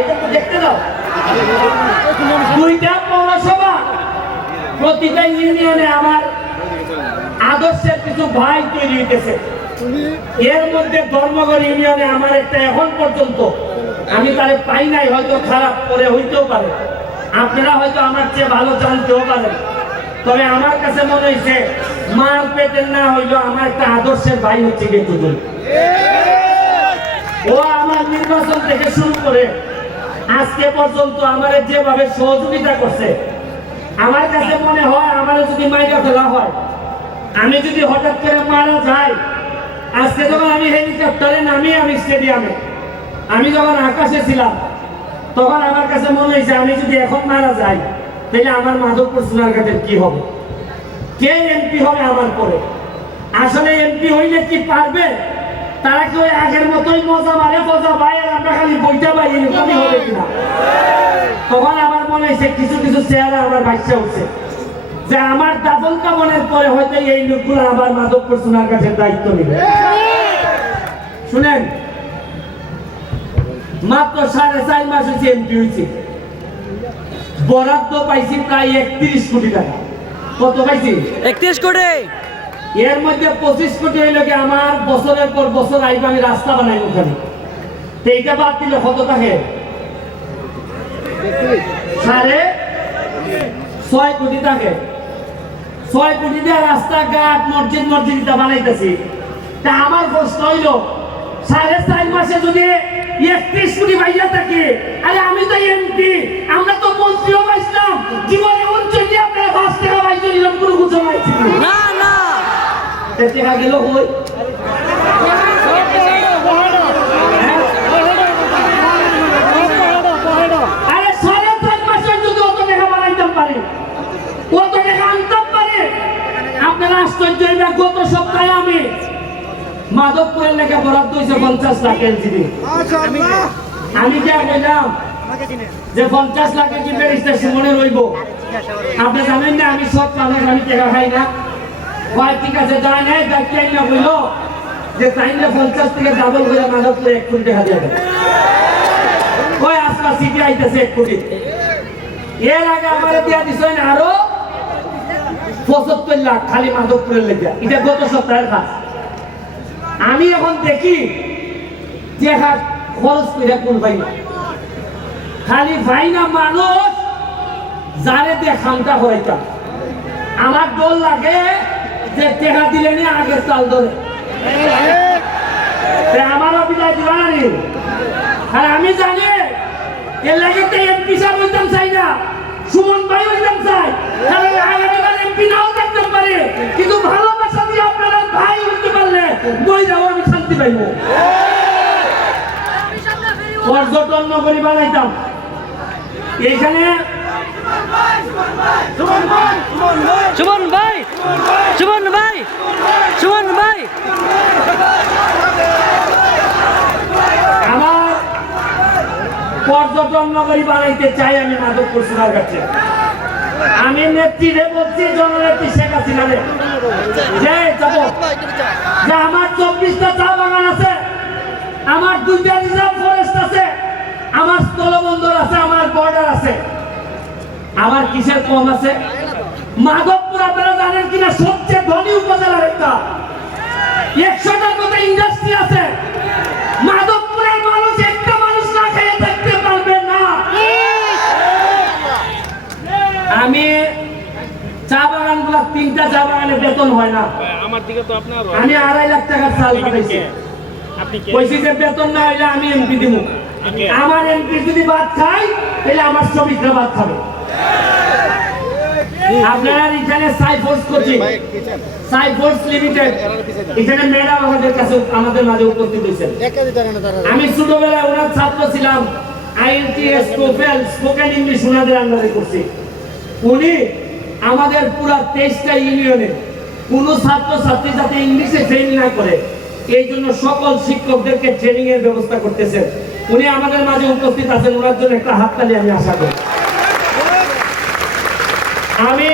এটা তো দেখতে দাও। দুইটা পৌরসভা, প্রতিটা ইউনিয়নে আমার আদর্শের কিছু ভাই তৈরি হইতেছে। এর মধ্যে ধর্মগড় ইউনিয়নে আমার একটা এখন পর্যন্ত আমি তারে পাই নাই, হয়তো খারাপ করে হইতেও পারে, আপনারা হয়তো আমার চেয়ে ভালো জানতেও পারেন। তবে আমার কাছে মনে হয়েছে মার পেটের না হইলো আমার একটা আদর্শের ভাই হচ্ছে গেতুদুল। ও আমার নির্বাচন থেকে শুরু করে আজকে পর্যন্ত আমার যেভাবে সহযোগিতা করছে, আমার কাছে মনে হয় আমার যদি মাইরা ফেলা হয়, আমি যদি হঠাৎ করে মারা যাই, আজকে যখন আমি হেলিকপ্টারে নামি, আমি স্টেডিয়ামে, আমি যখন আকাশে ছিলাম, তখন আমার কাছে মনে হয়েছে আমি যদি এখন মারা যাই তাহলে আমার মাধবপুর সোনারঘাটের কি হবে, কে এমপি হবে আমার পরে। আসলে এমপি হইলে কি পারবে? তারা কি ওই আগের মতোই মজা মারে, মজা পায় আর আমরা খালি বইটা পাই, এরকমই হবে কিনা? তখন আমার মনে হয়েছে কিছু কিছু চেহারা আমার বাচ্চা উঠছে যে আমার দাবল কামনের পরে হয়তো এই লোকগুলো আবার মাধবপুর সোনারঘাটের দায়িত্ব নেবে। শুনেন, মাত্র 4.5 মাস হচ্ছে এমপি হয়েছে, বরাদ্দ পাইছি প্রায় 31 কোটি টাকা। কত পাইছি? 31 কোটি। এর মধ্যে 25 কোটি হইল কি আমার বছরের পর বছর আইব আমি রাস্তা বানাই ওখানে। এইটা বাদ দিলে কত থাকে? 6.5 কোটি থাকে। 6 কোটি দিয়ে রাস্তাঘাট মসজিদ বানাইতেছি। তা আমার প্রশ্ন হইল 4.5 মাসে যদি 31 কোটি পাইয়া থাকি, আরে আমি তো এমপি, আমরা তো মন্ত্রীও পাইছিলাম, জীবনে উঞ্চলি আপনারা 5 টাকা পাইছেন, এরকম কোনো কিছু পাইছি না। না টাকা গেল কই? আরে 4.5 মাসে যদি অত টাকা বানাইতে পারে, অত টাকা আনতে পারে, আপনারা আশ্চর্য হইবেন। গত সপ্তাহে আমি মাধবপুরের লেখা বরাদ্দ হয়েছে 50 লাখ এলজিবি। আমি যা বললাম যে 50 লাখে কি ব্যারিস্টার সুমনে রইব? আপনি জানেন না আমি সব মানুষ, আমি টাকা খাই না। ভাই ঠিক আছে, যায় নাই দায়িত্ব না বলল যে চাইলে 50 থেকে ডাবল করে মাধবপুরে 1 কোটি টাকা দিয়ে দেবে। ওই আজকা সিটি আইতেছে 1 কোটি। এর আগে আমার দিয়া দিছেন আরো 75 লাখ খালি মাধবপুরের লেখা। এটা গত সপ্তাহের কাজ। আমি এখন দেখি যে খরচ করে কোন ভাই না, খালি ভাই না মানুষ যারে দিয়ে খামটা হইতাম। আমার ডর লাগে যে টেকা দিলে নি আগের চাল ধরে আমারও বিদায় দিবা না। আর আমি জানি এর লাগে তো এমপি সাহেব হইতাম চাই না, সুমন ভাই হইতাম চাই, আগামীকাল এমপি নাও থাকতে পারে, কিন্তু ভালোবাসা দিয়ে আপনারা ভাই হইতে পারলে বই যাও, আমি শান্তি পাইব। পর্যটন নগরী বানাইতাম এইখানে। আমার পর্যটন নগরী বানাইতে চাই আমি মাধবপুর সোনারঘাটে। আমি নেত্রীরে বলছি, জননেত্রী শেখ হাসিনা রে, যে যাব যে আমার 24টা চা বাগান আছে, আমার 2টা রিজার্ভ ফরেস্ট আছে, আমার স্থলবন্দর আছে, আমার বর্ডার আছে, আমার কিসের কম আছে? মাধবপুর আপনারা জানেন কিনা সবচেয়ে ধনী উপজেলার একটা, 100টার মতো ইন্ডাস্ট্রি আছে। মাধবপুরের মানুষ একটা মানুষ না খেয়ে থাকতে পারবে না। আমি চা বাগান গুলা 3টা চা বাগানের বেতন হয় না, আমার দিকে তো আপনার আমি 2.5 লাখ টাকার চাল পাঠাইছি। কইছি যে বেতন না হইলে আমি এমপি দিব। আমার এমপি যদি বাদ খাই তাহলে আমার শ্রমিকরা বাদ খাবে। আপনারা এখানে সাইফোর্স কোচিং, সাইফোর্স লিমিটেড, এখানে ম্যাডাম আমাদের কাছে আমাদের মাঝে উপস্থিত হয়েছেন। আমি ছোটবেলায় ওনার ছাত্র ছিলাম, আইএলটিএস টোফেল স্পোকেন ইংলিশ ওনাদের আন্ডারে করছি। উনি আমাদের পুরা 23টা ইউনিয়নে কোনো ছাত্র ছাত্রী যাতে ইংলিশে ট্রেনিং না করে এই জন্য সকল শিক্ষকদেরকে ট্রেনিং এর ব্যবস্থা করতেছেন। উনি আমাদের মাঝে উপস্থিত আছেন, ওনার জন্য একটা হাততালি আমি আশা করি। আমি